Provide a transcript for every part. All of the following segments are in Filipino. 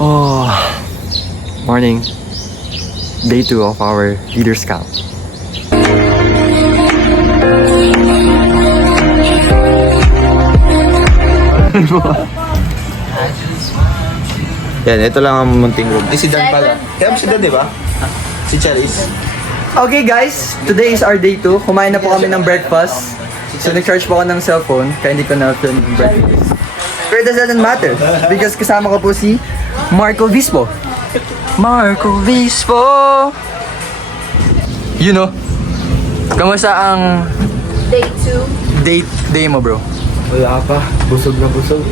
Oh, morning. Day 2 of our Leaders Camp. Yan, ito lang ang munting room. Si Dan pala. Kaya mo si Dan, di ba? Si Charis. Okay guys, today is our day 2. Kumain na po kami ng breakfast. So nag-charge po ako ng cellphone, kaya hindi ko na-film yung breakfast. Pero it doesn't matter, because kasama ko po si Marco Vispo. Marco Vispo! You know, kamusta ang Day 2. day mo, bro? Wala pa. Busog na busog.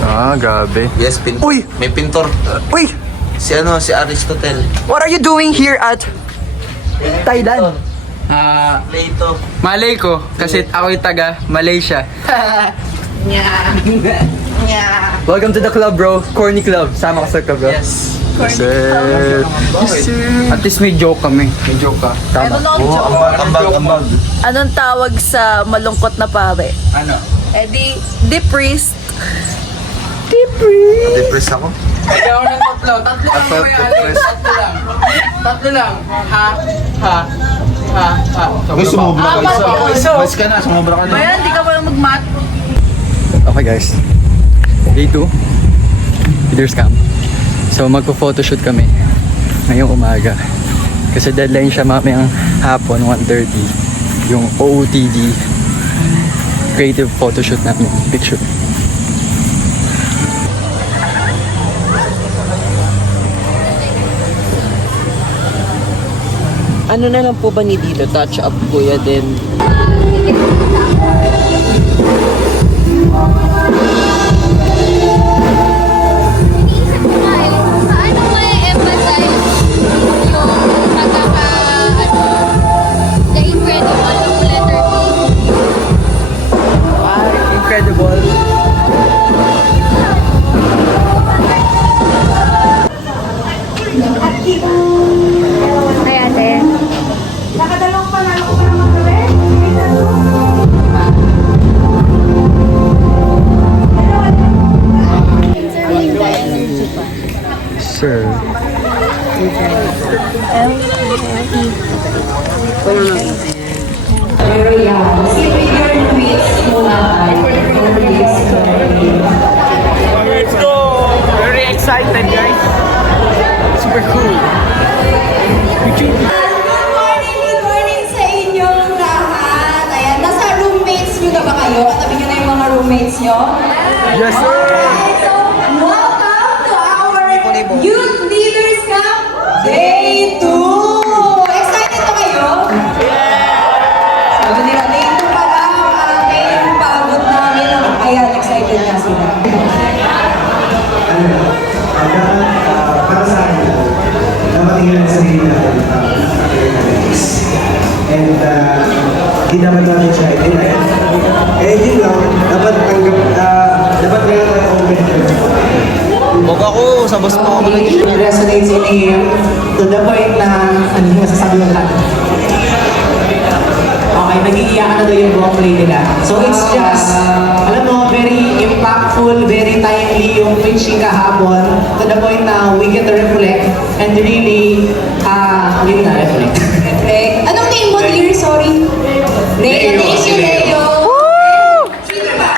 Ah, grabe. Yes, pintor. Uy! May pintor. Uy! Si Aristotle. What are you doing here at Thailand? Leito. Malay ko, kasi ako yung taga Malaysia. Welcome to the club, bro. Corny Club. Sama ka sa club, bro. Yes. Yes, sir. Yes, sir. At least may joke kami. May joke ka. Tama. Ambag. Anong tawag sa malungkot na pare? Ano? Eh di priest. Depressed ako? Ikaw ng tatlo. Tatlo lang felt mga depressed. Tatlo lang. Ha. Uy, sumobra ka. Iso. Mas ka na, sumobra ka na. Bayan, di ka pala mag-mat. Okay, guys. Day 2. Leaders Camp. So, magpo-photoshoot kami ngayong umaga. Kasi deadline siya mamayang hapon, 1:30. Yung OOTD creative photoshoot namin. Picture. Ano na lang po ba ni Dilo? Touch up kuya din. Iniisip ko nga eh, paano ma-emphasize yung the incredible ng letter B. Incredible. Ay, ate. Sir. Let's go. Very excited, guys. Super cool. Good morning sa inyong lahat. Ayan, nasa roommates nyo na ba kayo? Katabi nyo na yung mga roommates nyo? Yes, sir. Alright, so welcome to our Youth Leaders Camp Day 2! Excited na kayo? Sabi nila, Day 2 pa lang, main pagod namin. Ayan, excited na sila. Para sa akin, dapat tingnan sa sarili natin academics. And di dapat natin siya i-deny. Eh, yun lang, dapat dapat kaya tayo open Huwag ako, sa boss mo ako It resonates in him to the point na ano yung masasabi mo lahat. Okay, nag-iiyakan na daw yung buong play nila. So it's just, alam mo, very impactful, very timely yung pitching kahapon to the point na we get to reflect and really, yun na, reflect. Reflect. Anong name mo, dear? Sorry. Leo. Thank you, Leo. Sino ba?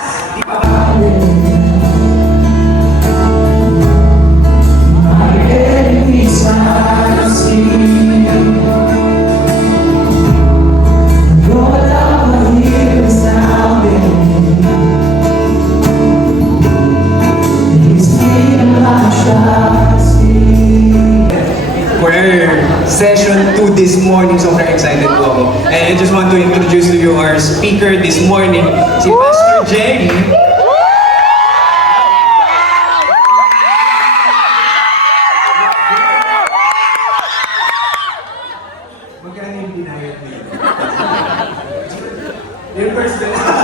For session 2 this morning, so very excited po ako. And I just want to introduce to you our speaker this morning, si Pastor Jenny. Magkano yung dinayat niya? Yung first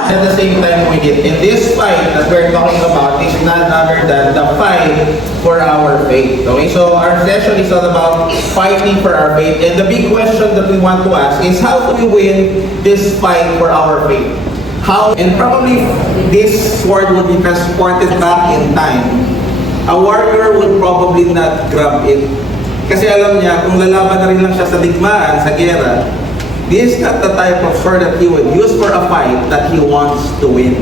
At the same time with it, in this fight that we're talking about is none other than the fight for our faith. Okay, so our session is all about fighting for our faith. And the big question that we want to ask is how do we win this fight for our faith? How? And probably this sword will be transported back in time a warrior would probably not grab it. Kasi alam niya, kung lalaban na rin lang siya sa digmaan, sa gera, this is not the type of sword that he would use for a fight that he wants to win.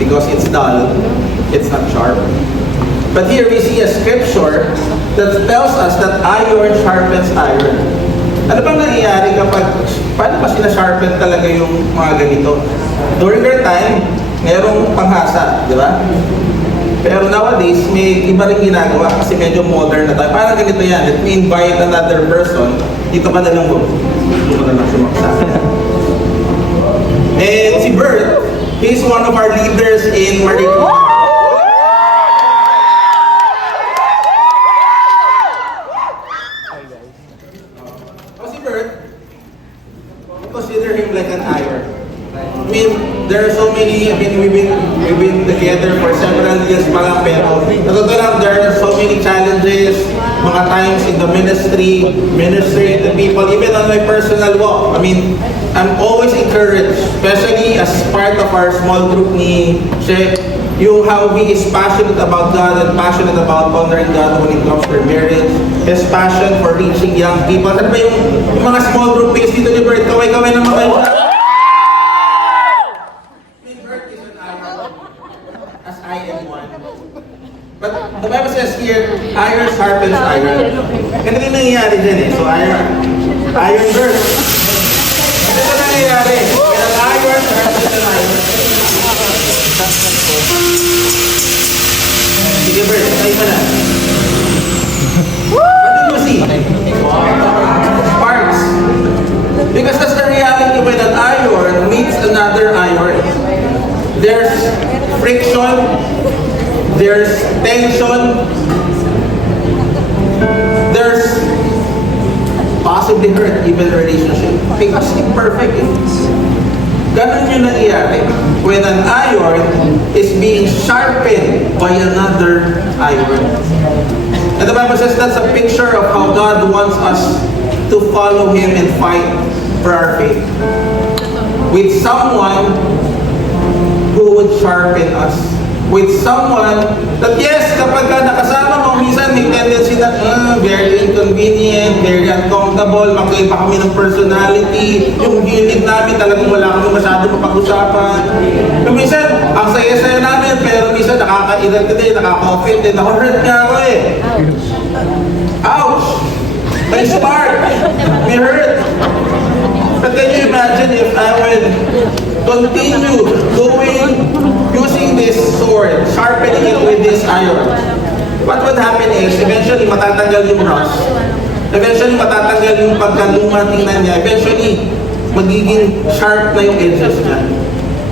Because it's dull, it's not sharp. But here we see a scripture that tells us that iron sharpens iron. Ano bang nangyayari kapag, paano ba sinasharpen talaga yung mga ganito? During their time, merong panghasa, di ba? Pero nowadays, may iba rin ginagawa kasi medyo modern na tayo. Parang ganito yan, let me invite another person, dito ka na lang sumaksa. And si Bert, he's one of our leaders in Marikina. Si Bert, I consider him like an iron. I mean, there are so many, we've been together for several years pa lang, pero natuto lang, there are so many challenges, mga times in the ministry to people, even on my personal walk. I mean, I'm always encouraged, especially as part of our small group ni Sheikh, yung how he is passionate about God and passionate about honoring God when it comes to marriage, his passion for reaching young people. Ano ba yung mga small group based dito ni Bert, kaway-kaway naman kayo. As I am one. But the Bible says here, iron sharpens iron. Ganito yung nangyayari dyan eh. So iron Bert. Ganito yung nangyayari. Kaya iron sharpens iron. Sige Bert, tayo mo na. What did you see? Sparks. Because that's the reality when an iron meets another iron. There's friction, there's tension, there's possibly hurt even relationship because imperfect it is. Ganun yung nangyayari when an iron is being sharpened by another iron. And the Bible says that's a picture of how God wants us to follow Him and fight for our faith. With someone who would sharpen us. With someone that yes, kapag ka nakasama mo, minsan may tendency na very inconvenient, very uncomfortable, magkaiba kami ng personality, yung hilig namin talagang wala kami masyado mapag-usapan. Yung minsan, ang saya-saya namin, pero minsan nakaka-irate din, nakaka-offend din, nakaka-hurt nga ako eh. Ouch! May spark! May hurt! But can you imagine if I would continue using this sword, sharpening it with this iron? What would happen is, eventually matatanggal yung rust. Eventually matatanggal yung pagkaluma tingnan niya. Eventually, magiging sharp na yung edges niya.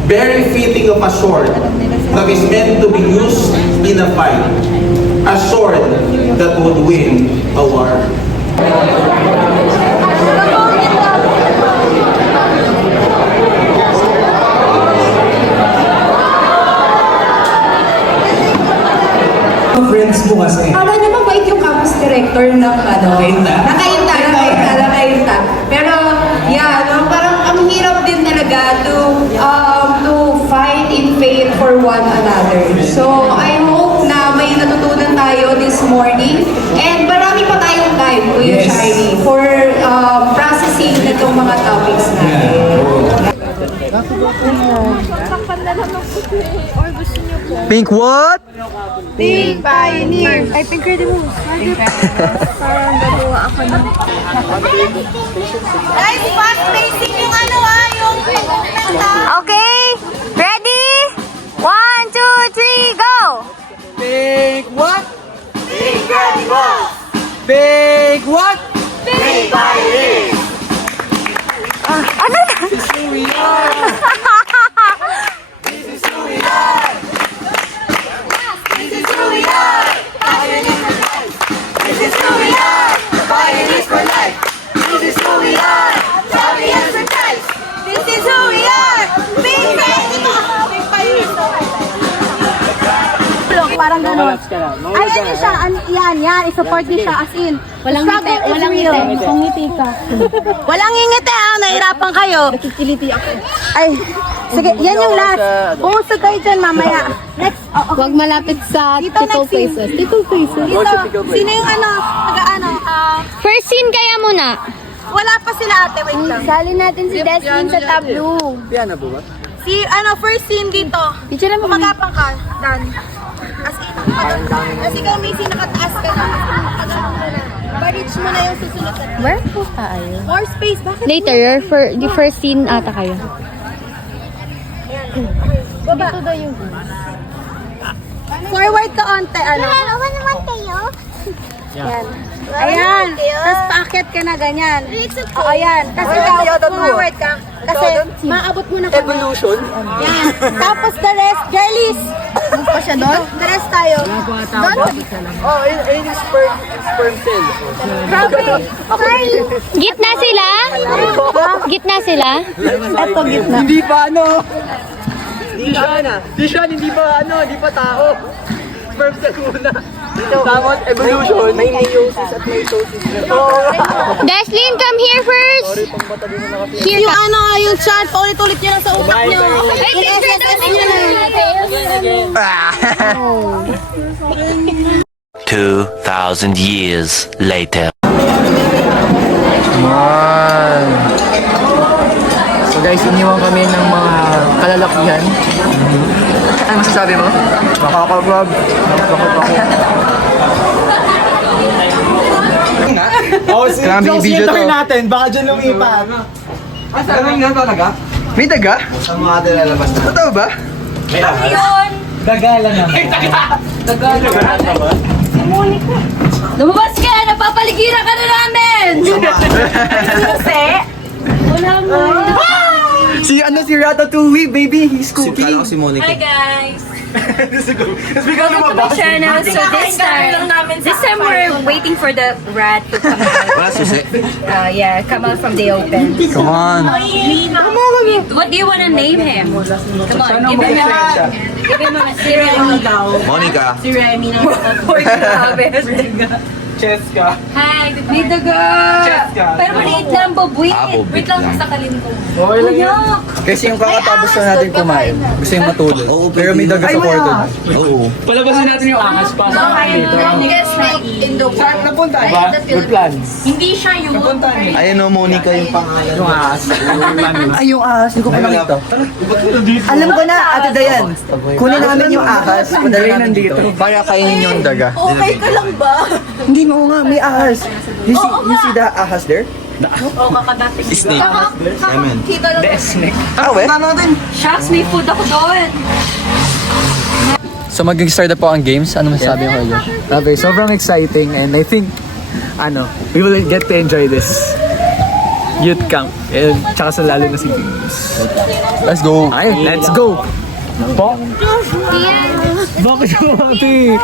Very fitting of a sword that is meant to be used in a fight. A sword that would win a war. Friends mo kasi. Akala niyo mabait yung campus director ng Nakainta. Pero, yeah, no, parang ang hirap din talaga to fight in faith for one another. So, I hope na may natutunan tayo this morning. And marami pa tayong time, Kuya Shiny, for processing na itong mga topics natin. Pink what? Pink Pioneer. Ay, Pink Credible. Parang gagawa ako ng... Guys, fast pacing yung yung Okay, ready? 1, 2, 3, go! Pink what? Pink Credible. Pink what? Pink Pioneer. Ano na? This is who we are! This is who we are. This is who we are. Pioneers for life. This is who we are. Pioneers for life. This is who we are. Champions for Christ. This is who we are. Pink Pioneers for life. Parang gano'n. Ay, ano siya? Yan. I-support niyo siya as in. Walang ngiti. Kung ngiti ka. Walang ngiti Nahirapan kayo. Nakikiliti ako. Ay, Sige, yan yung last. Pumusog kayo dyan mamaya. Next. Huwag malapit sa Tito Faces. Tito Faces. Dito. Sino yung First scene kaya muna. Wala pa sila ate, wait lang. Sali natin si Deslyn sa tableau. Piano ba? Si, first scene dito. Picture mo. Gumagapang ka, Dan. As in, as ikaw may sinakataas ka na. Pa-reach mo na yung susunod na. Where po tayo? More space, bakit? Later, the first scene ata kayo. Baba. Ito daw yung... Forward to onte, naman kayo? Yan. Ayan. Tapos paakyat ka na ganyan. O, ayan. Tapos ikaw, forward ka. Kasi maabot mo na kami. Evolution? Yan. Tapos the rest, girlies. Move pa siya doon? The rest tayo. Doon? Oh, ayun yung sperm cell. Grabe. Okay. Gitna sila? Gitna sila? Ito, gitna. Hindi pa hindi pa tao. Sperm cell muna. Tapos evolution. May meiosis at mitosis. Deslyn, come here first! Yung yung chat, paulit-ulit nyo lang sa utak nyo. Ay, picture daw nyo! 2,000 years later. Man. So guys, iniwan kami ng mga kalalakihan. Ano masasabi mo? Makakagab. Oh, Grabe yung video to. natin, baka dyan lumipat. Ano nga talaga? May daga? Sa mga atin lalabas na. Totoo ba? Dagala na. Lumabas ka! Napapaligiran ka na namin! Kasi, wala mo. Si Ratatouille, baby. He's Kala cooking. ko si Monica. Hi guys! Welcome to my channel. So this time we're waiting for the rat to come out. Wala susi. Yeah, come out from the open. Come on. What do you want to name him? Come on, give him a si Remy daw. Monica. Si Remy na. Or grabe. Cheska. Hi, good morning. Daga! Pero maliit lang, Boboy. Wait lang, sakalin ko. Kasi yung kakatapos na natin kumain, gusto yung matulog. Oo, Pero may daga sa kwarto na. Oo. Palabasin natin yung ahas pa. In the world. Napunta Ba? Good plans. Hindi siya yun. Ayun o, Monica yung pangalan. Yung ahas. Ay, yung ahas. Hindi ko pa nakita. Alam ko na, Ate Dayan. Kunin namin yung ahas. Padalhin nandito. Para kainin yung daga. Okay ka lang ba? Hindi mo nga, may ahas. You see the ahas there? Oo, kakadating. Snake. Amen. Kita lang. Ah, we? Shucks, may food ako doon. So mag-start na po ang games. Ano masasabi mo kayo? Okay, sobrang exciting and I think, we will get to enjoy this youth camp. And tsaka sa lalo na si James. Let's go. Okay, let's go! Po? Bakit yung ate?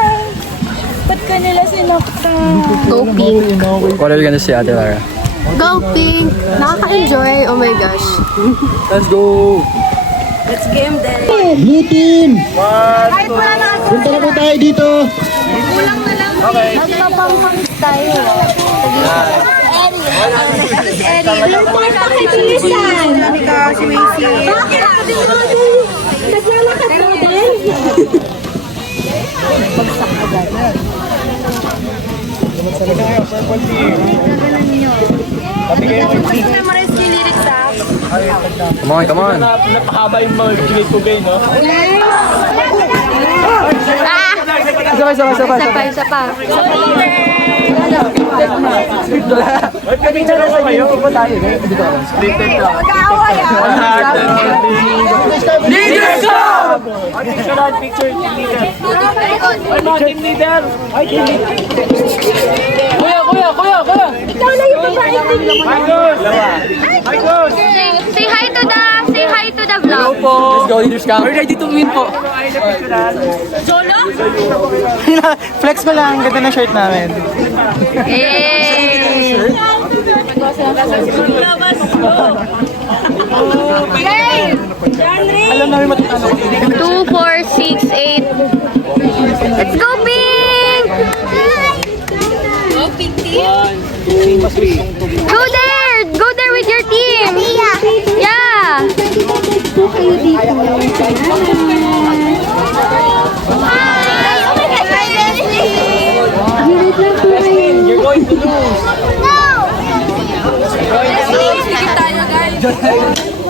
Ba't ka nila sinaktan? Go pink. What are you gonna say, Ate Lara? Go pink! Nakaka-enjoy. Oh my gosh. Let's go! Let's game day. Blue team! Kahit wala na ako. Punta na po tayo dito. Kulang na lang. Magpapampang tayo. Pakipilisan. Sabi ka, si Macy. Bakit? Naglalakad mo din? Memorize yung lyrics ha. Come on, come on. Napahaba yung mga ginigugay, no? Isa pa. Picture na kayo. Iba tayo. Mag-aaway ah. Leaders Club! Picture team leader. Ay, mga team leader. Ay, team leader. Kuya! Ikaw na yung babae. Michael! Say hi to the vlog. Let's go, Leaders Camp. We're ready to win po. Flex ko lang, ganda na shirt namin. Yay! Alam namin matutano. 2, 4, 6, 8. Let's go pink! Go there! Go there with your team! Yeah! tayo dito. Hirit lang po kayo. You're going to lose.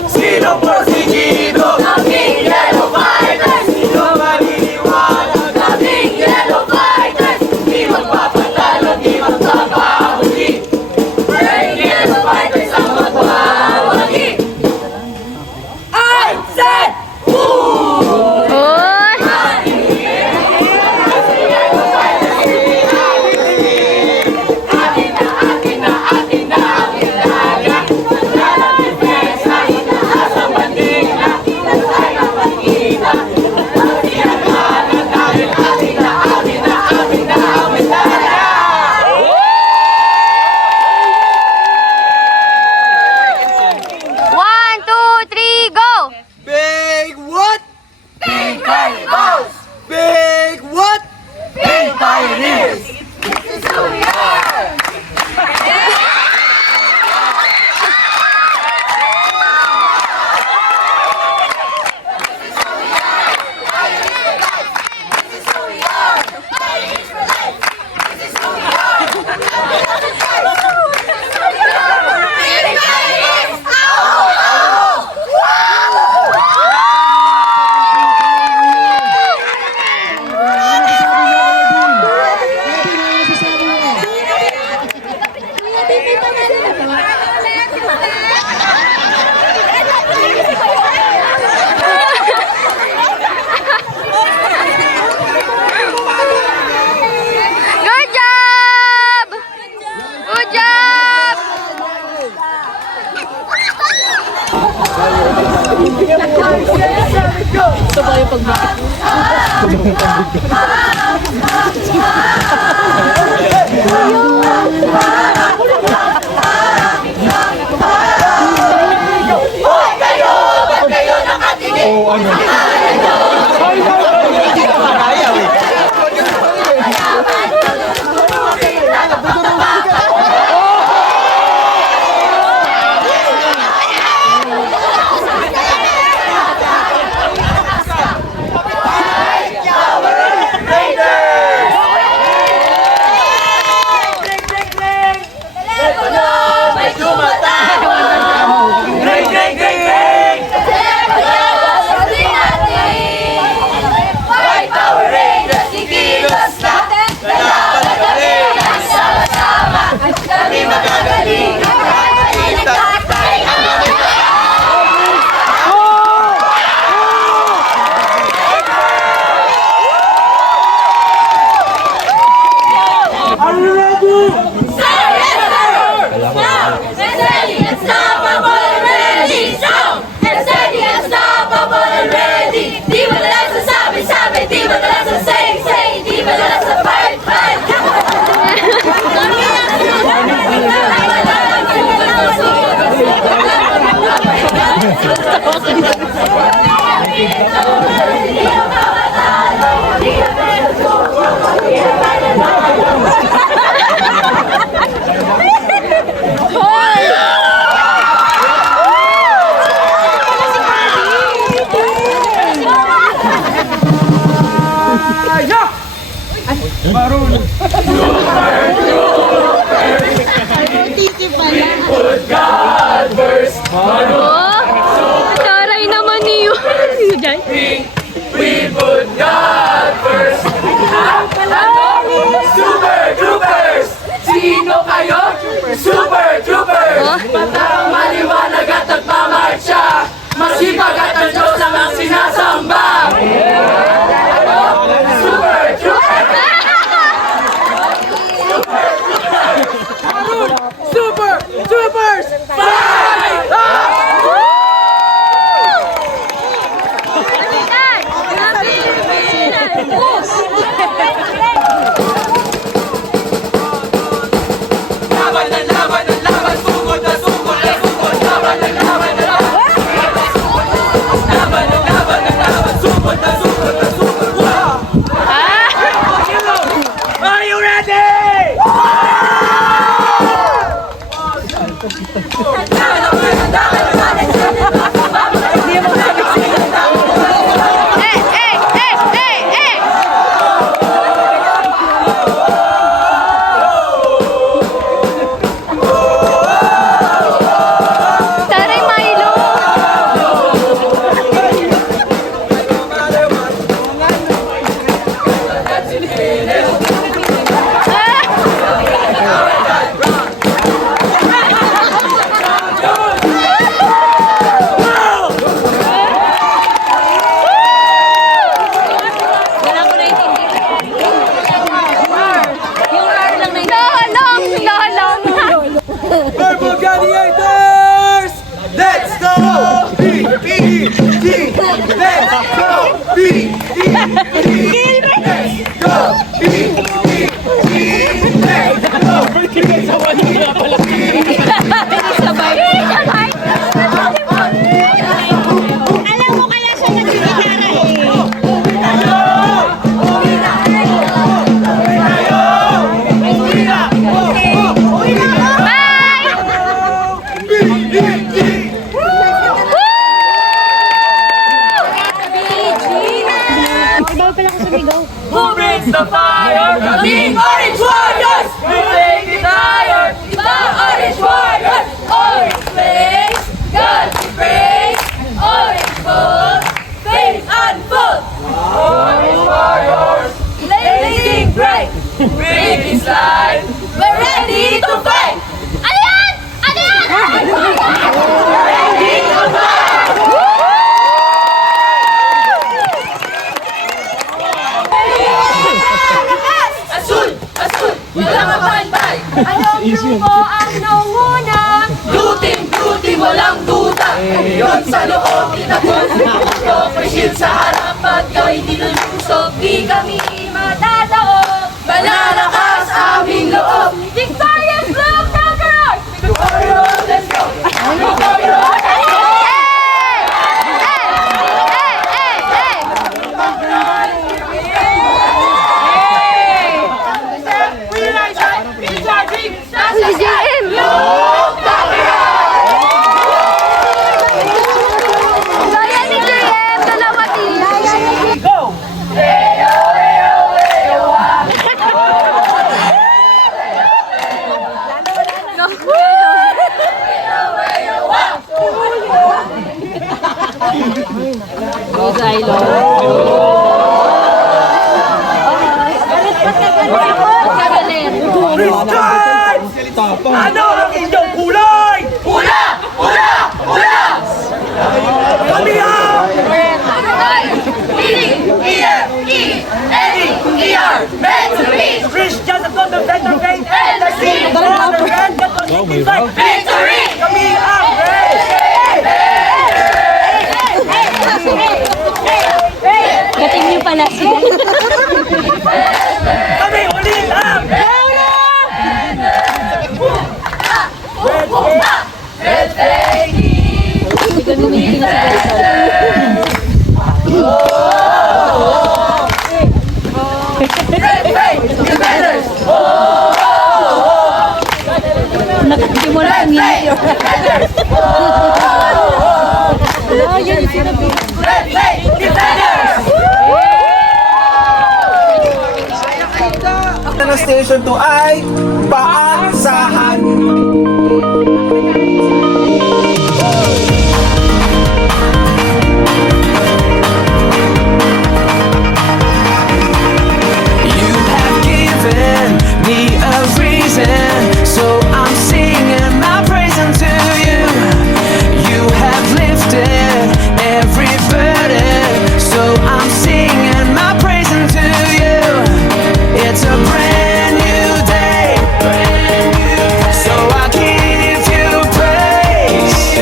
Sino porsigido? Kaming Yellow Fighters! Sino maniniwala? Kaming Yellow Fighters! Di magpapatalo, di magpapahuli. Kaming Yellow Fighters ang magpapahuli. I said, woo! One, two, three, go! Big what? Big cannibals! Big what? Big pioneers! This is who we are! Good job! Good job! Oh, taray naman niyo. Diyan. We put God first! Super Troopers! Sino kayo? Super Troopers! Matarang maliwanag at nagmamarcha! Masipag at ang Diyos lang ang sinasamba! Super Troopers! Super Troopers! Fight! Alam mo kaya siya nagsigitara eh. Who brings the fire? The Orange Warriors! We take it higher! The Orange Warriors! Orange flames, God we praise! Orange gold, faith unfold! Orange Warriors! Blazing bright! Bring His light! We're ready to fight! Ano yan? Ano yan? Ready to fight! Asul! Asul! Walang kapantay! Anong grupo ang nanguna? Duting-duting walang duda! Yon sa loob, tinapos Operation sa harap at gawin nilulusog. Di kami matataob. Malalakas aming loob. Victorious Blue Conquerors! Victorious, let's go! Victorious, let's go! Ano ang inyong kulay? Pula! Pula! Pula! Kami ang E-R meant to be Christians of God, the better faith and the seed of the land that was inside victory! Kami ang Gating niyo pala siya. Kami ulit ang Nakatindi mo na ang init. Ang station 2 ay paasahan. You have given me a reason, so I'm singing my praise unto you. You have lifted every burden, so I'm singing my praise unto you. It's a brand new day, so I give you praise.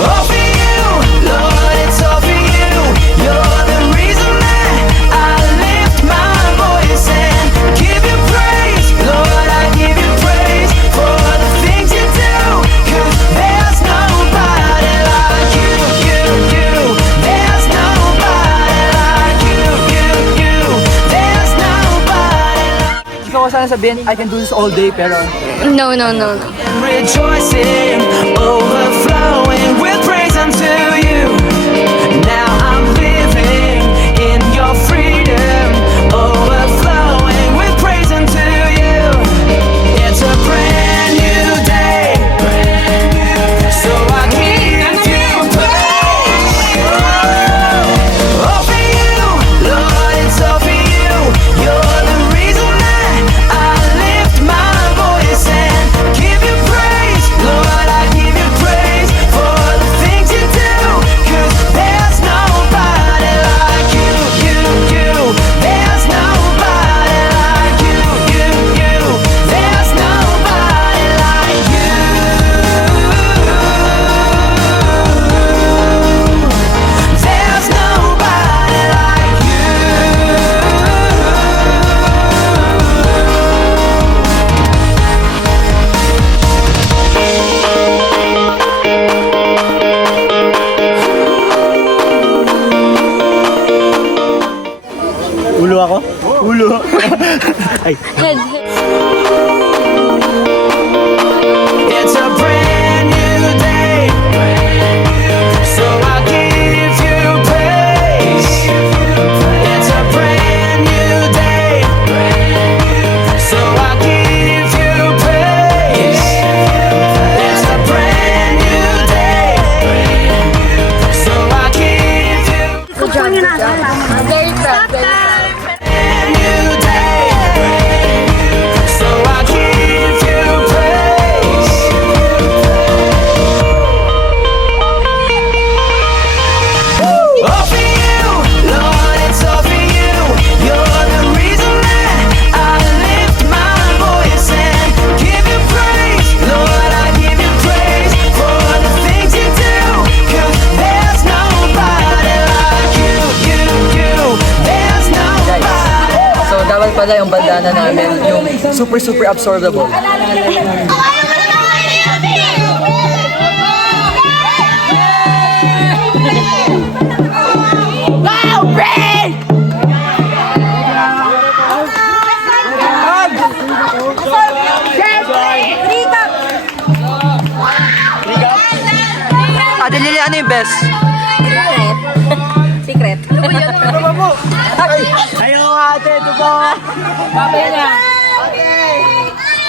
All for you, Lord, it's all for you. You're the reason that I lift my voice and give you praise. Lord, I give you praise for the things you do, 'cause there's nobody like you, you. There's nobody like you, you. There's nobody like Gusto ko sana sabihin, I can do this all day, pero No. rejoicing, overflowing with praise unto you. Now I'm living in your freedom, overflowing with praise unto you. It's a brand new day, so I give you praise. All for you, Lord, it's all for you. You're the reason that I lift my voice and give you praise. Lord, I give you praise for the things you do, It's a brand new day, so I give you praise. It's a brand new day, so I give you praise. It's a brand new day, so I give you brand new day, so I give you praise. All for you, Lord, it's all for you. You're the reason that I lift my voice and give you praise. Lord, I give you praise for the things you do. 'Cause there's nobody like you. There's nobody. So, dapat pala yung bandana namin, yung super absorbable. Ate Lily, ano yung best? Secret.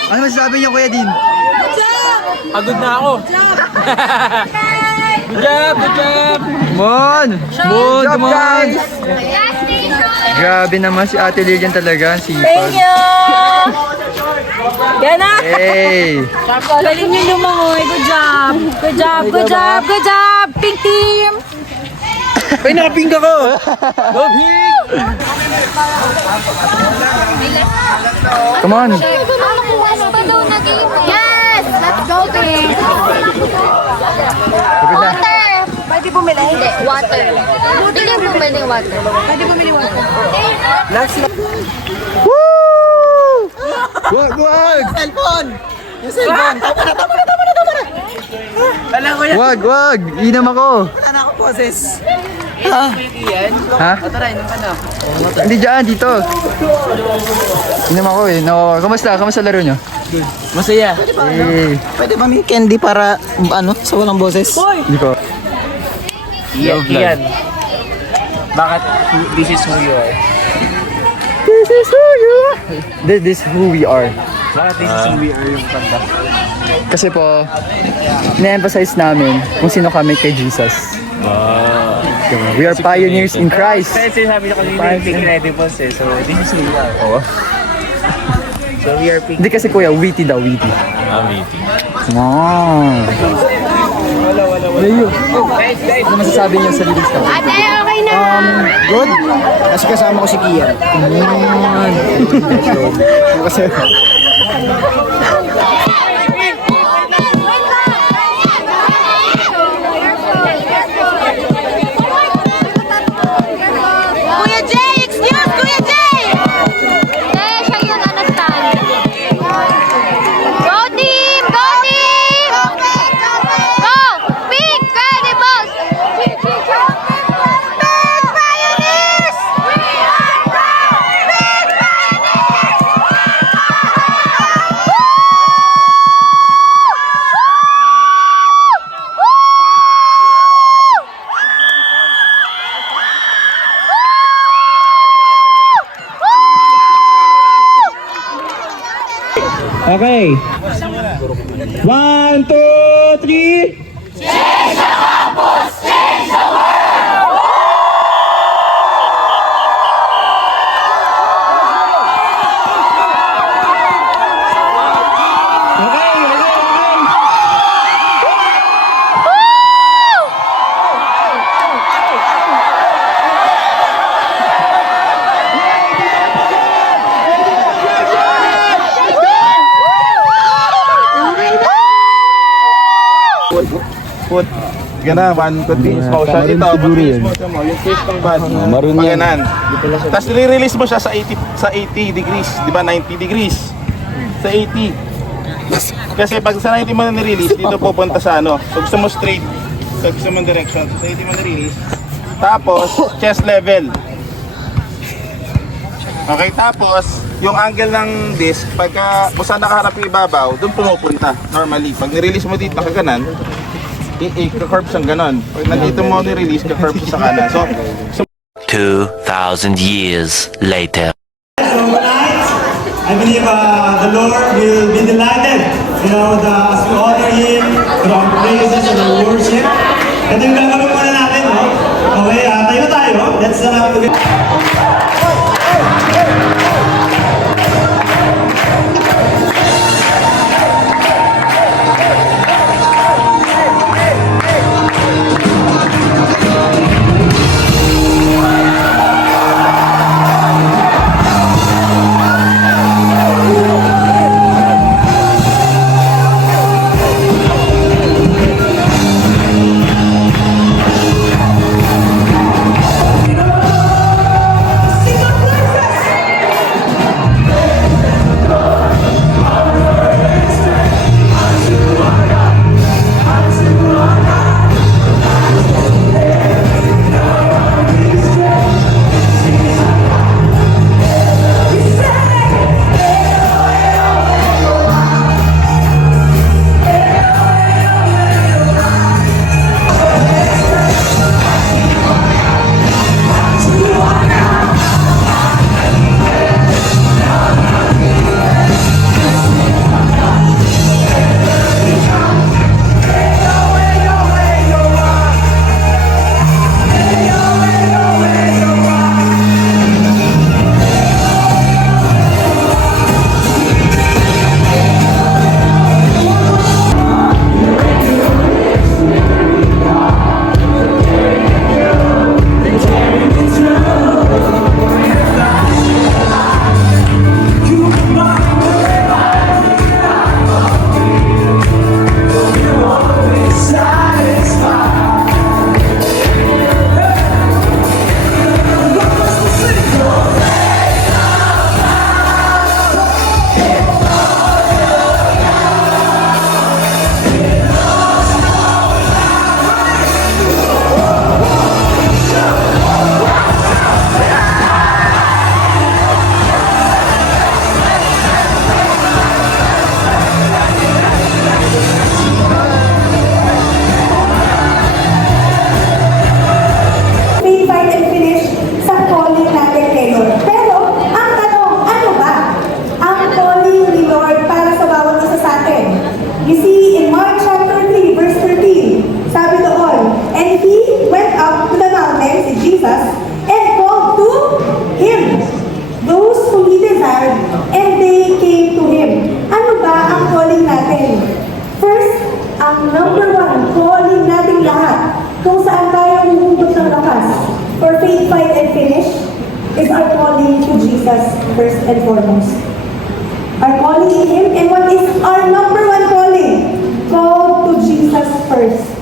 Ano masasabi niyo, Kuya Dean? Pagod na ako. Good job, good job. Mon! Good job, guys! Gas station! Grabe naman si Ate Lilian talaga, ang sipag. Thank you! Yan na! Hey! Galing nyo lumangoy. Good job! Good job! Good job! Good job! Pink team! Ay, nakapingga ko! Go Pink! Come on! Pa daw na game. Yes! Let's go, Pink! Water! Pwede bumili? Hindi, water. Hindi bumili water. Pwede bumili water. Wag! Wag! Alam ko yan. Wag! Inam ako! Wala na ako boses. Ha? Tara, inom ka na. Hindi dyan, dito. Inam ako eh. No, kamusta? Kamusta laro nyo? Masaya. Eh, Pwede ba may candy para ano, sa walang boses? hindi ko. Iyan. Bakit this is who you are? This is who you are. This is who we are. Bakit this is who we are yung kanta? Kasi po, na-emphasize namin kung sino kami kay Jesus. We are pioneers in Christ. Kasi sabi niyo kanina yung Pink Edibles eh. So this is who we are. Oo. So we are Pink. Hindi kasi kuya, witty daw, witty. Meeting. Wow. Layo. Ano masasabi niyo sa lyrics namin? Ate, okay na! Good. Kasi kasama ko si Kian. Kasi Kuya Jay! Excuse! Kuya Jay! Hindi, siya yung stand. Go team! Go team! Go! Pink Credibles! Pink Pioneers! We are proud! Pink Pioneers! Okay. 1, 2, 3. Put. Gana, 1 continuous motion. Ito, continuous motion mo. Yung face ng body. Maroon yan. Paganan. Tapos nire-release mo siya sa 80 degrees. Di ba? 90 degrees. Sa 80. Kasi pag sa 90 mo na nirelease, dito pupunta sa ano. So gusto mo straight. So gusto mo direction. Sa 80 mo nirelease. Tapos, chest level. Okay, tapos, yung angle ng disc, pagka kung saan nakaharap yung ibabaw, doon pumupunta normally. Pag nirelease mo dito kaganan, i-curve siyang ganon. Pag nandito mo nirelease, i-curve siya sa kanan. So 2,000 years later. So tonight, I believe the Lord will be delighted, as we honor Him through our praises and our worship. Ito yung gagawin muna natin, no? Okay, tayo tayo. Let's first and foremost. Our calling in Him, and what is our number one calling? Call to Jesus first.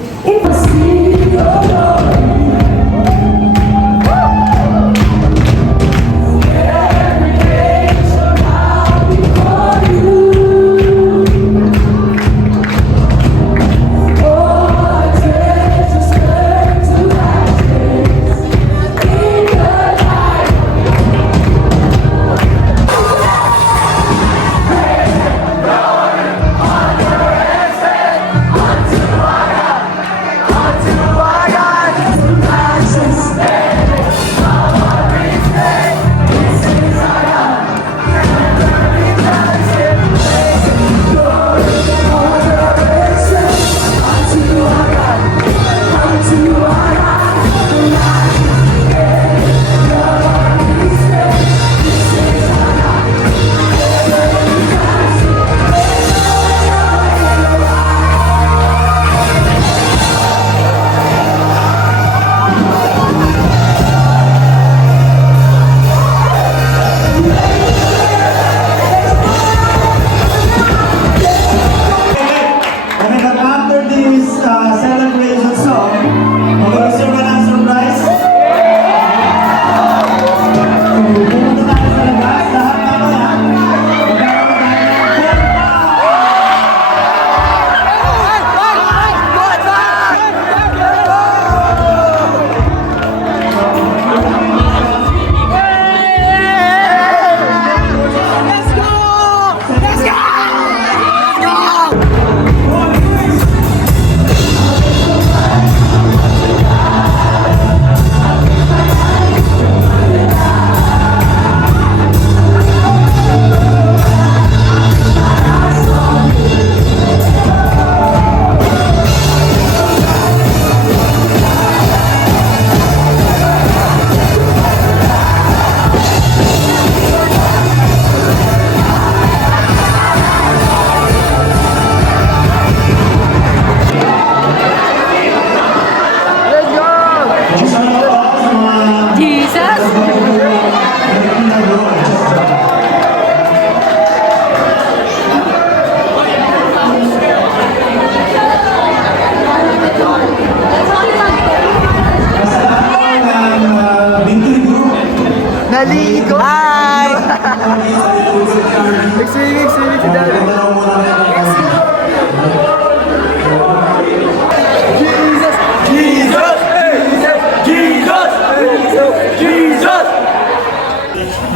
Swimming si Daddy.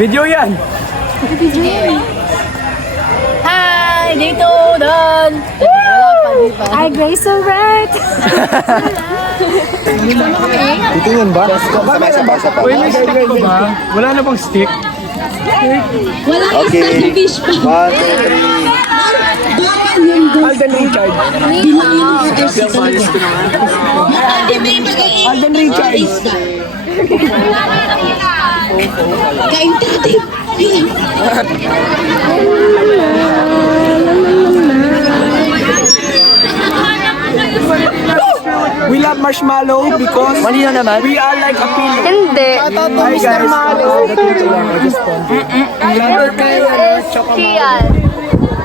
Video yan! Hi! Dito doon! Hi, Grace Alright! Titingin ba? Sabay-sabay. Uy, may stick pa ba? Wala na bang stick? Wala Okay. 1, 2, 3. Alden Richard. Alden Richard. We love marshmallow because Mali na naman. we are like a pillow. Hindi. Hi guys. This is Kian.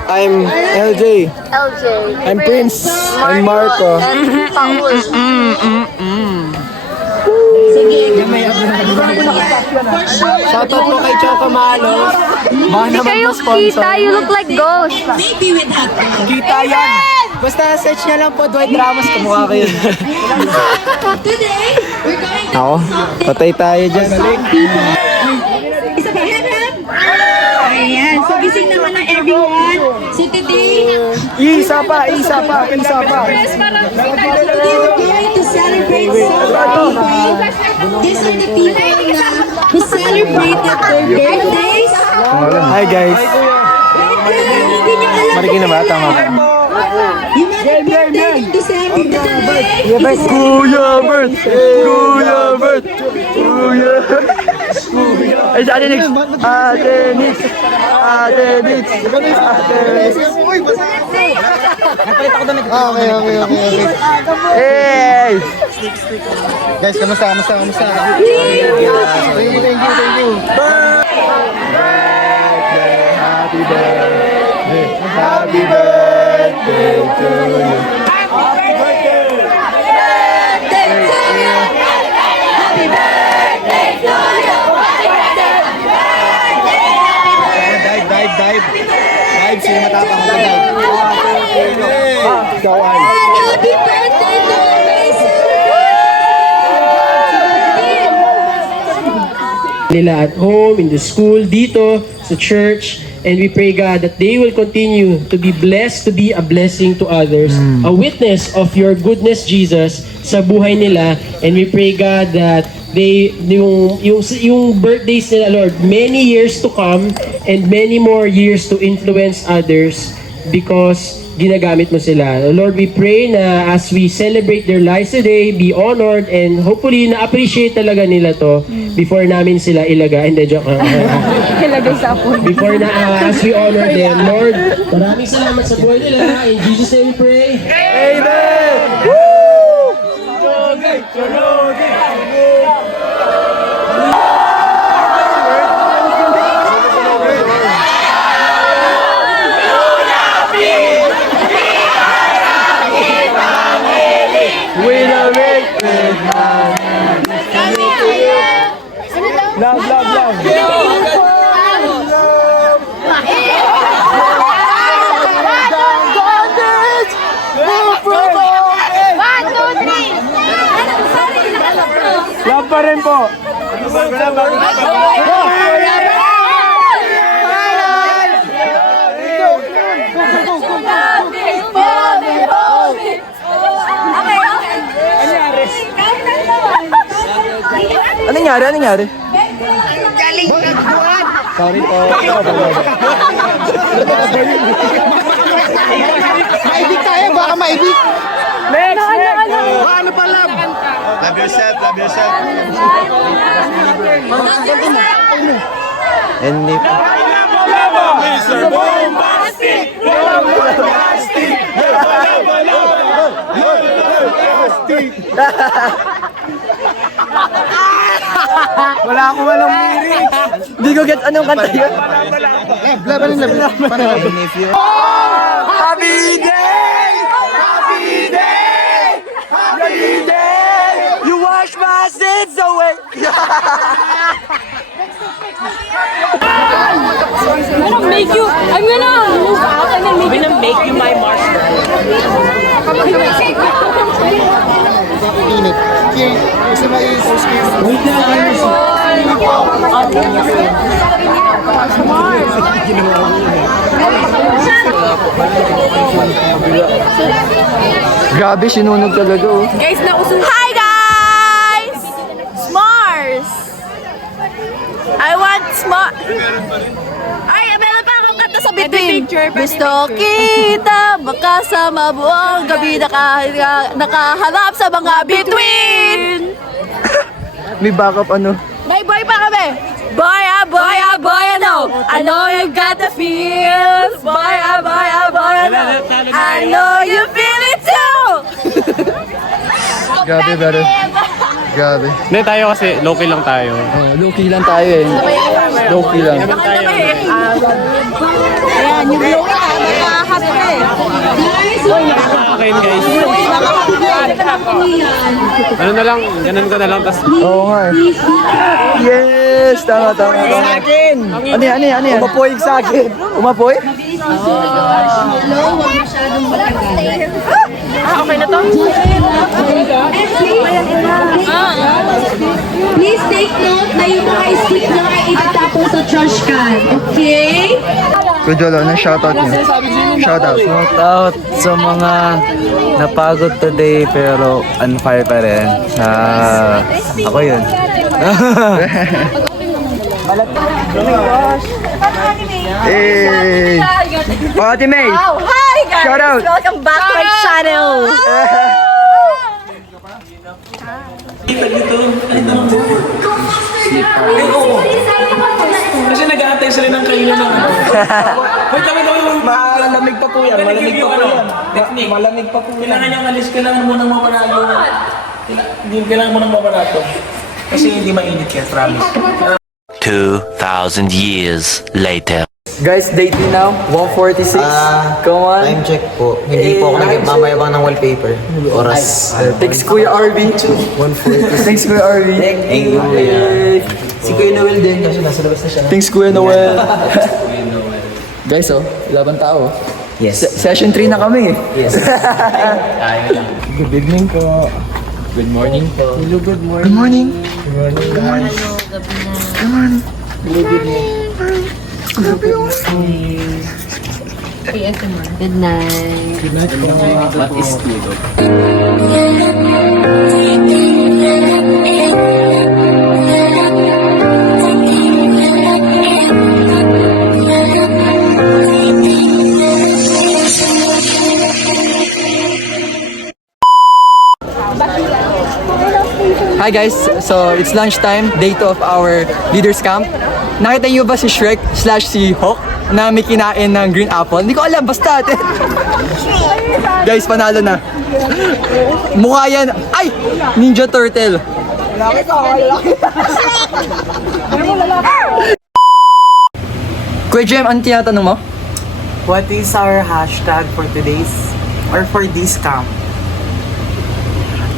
I'm LJ. LJ. I'm Prince. I'm Marco. And Paul. Shoutout po kay Choco Malo. Hindi kayo kita. You look like ghost. Kita yan. Basta search nyo lang po Dwight Ramos. Kamukha kayo. Today, we're going to Ako? Patay tayo dyan. Isa pa, hand. Ayan, so gising naman ng everyone. So today, Isa pa. today we're going to celebrate some people. These are the people who celebrated their birthdays. Hi guys. Hindi nyo alam Mariki na ba? Tama ba? yung mga birthday in December today. Kuya Bert! Kuya Bert! Kuya Ay, si Ate Nix! Ate Nix! Ate Nix! Ate Nix! Okay. Hey! Guys, kamusta? Thank you. Happy birthday to you. Dive, sino matapang mag-dive? Go on. Happy birthday to Mason! Nila at home, in the school, dito, sa church. And we pray, God, that they will continue to be blessed, to be a blessing to others, a witness of your goodness, Jesus, sa buhay nila. And we pray, God, that they, yung birthdays nila, Lord, many years to come and many more years to influence others because ginagamit mo sila. Lord, we pray na as we celebrate their lives today, be honored and hopefully na-appreciate talaga nila to before namin sila ilagay. Hindi, joke. Ilagay sa apoy. Before na, as we honor them, Lord, maraming salamat sa buhay nila. In Jesus' name we pray. Amen! We love it! Love! Love pa rin po. Anong nangyari? Sorry po. Maibig tayo, baka maibig. Next! Ano pa lang? Love yourself. And if... Mr. Bombastic! Wala akong walang lyrics. Hindi ko get anong kanta yun. Laban. Happy day! You wash my sins away! I'm gonna move out and then I'm gonna make you my Grabe, sinunog talaga oh. Guys, nausun. Hi guys! S'mores! I want s'mores. Ay, meron pa akong kanta sa between. Gusto kita makasama buong gabi nakaharap sa mga between. May backup ano. May boy pa kami. Boy, I know you got the feels. Boy, I know you feel it too. Grabe, brother. Grabe. Hindi, tayo kasi low-key lang tayo. Low-key lang tayo eh. Low-key lang. Ayan, yung blowing nakahap na eh. Okay, guys. Ano na lang, ganun ko na lang, tas Oo nga eh. Yes! Tama. Sa akin! Ano yan? Umapoy sa akin. Umapoy? Okay na to? Please take note na yung mga stick nyo ay itatapon sa trash can. Okay? Good Jolo, anong shoutout niyo? Shoutout. Shoutout sa mga napagod today pero on fire pa rin. Ako yun. Hey! Ate May! Oh, hi guys! Shout out! Welcome back to my channel! Kasi nag-aantay sila ng kayo ng ano. Malamig pa po yan. Malamig pa po yan. Kailangan niyang alis. Kailangan mo nang mapanalo. Kailangan mo nang mapanalo. Kasi hindi mainit yan, promise. 2,000 years later. Guys, date me now, 1:46. Come on. Time check po. Hindi po ako nagmamayabang ng wallpaper. Oras. Thanks Kuya RV. 1:46. Thanks Kuya RV. Thank you, Kuya. Si Kuya Noel din kasi nasa labas na siya. Thanks Kuya Noel. Guys, oh, laban tao. Yes. Session 3 na kami. Yes. Good evening po. Good morning po. Hello, good morning. Good morning. Good morning. Good morning. Good night. Good night po. What is tulog? Hi guys, so it's lunchtime, day 2 of our leaders camp. Nakita niyo ba si Shrek / si Hawk na may kinain ng green apple? Hindi ko alam, basta atin. Guys, panalo na. Mukha yan, ay! Ninja Turtle. Kuya Jem, ano tinatanong mo? What is our hashtag for today's or for this camp?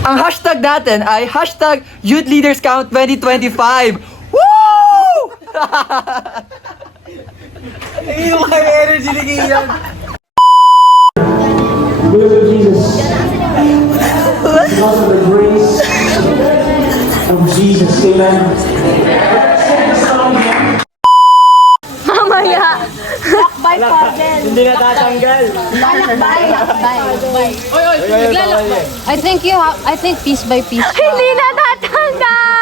Ang hashtag natin ay hashtag Youth Leaders Camp 2025. Woo! Hindi mo kayo energy ni Kian. Lord Jesus, because of the grace of Jesus, amen. Mamaya! Lakbay pa din! Hindi na tatanggal. Lakbay! Oy, naglalakbay! I think piece by piece. Hindi na tatanggal!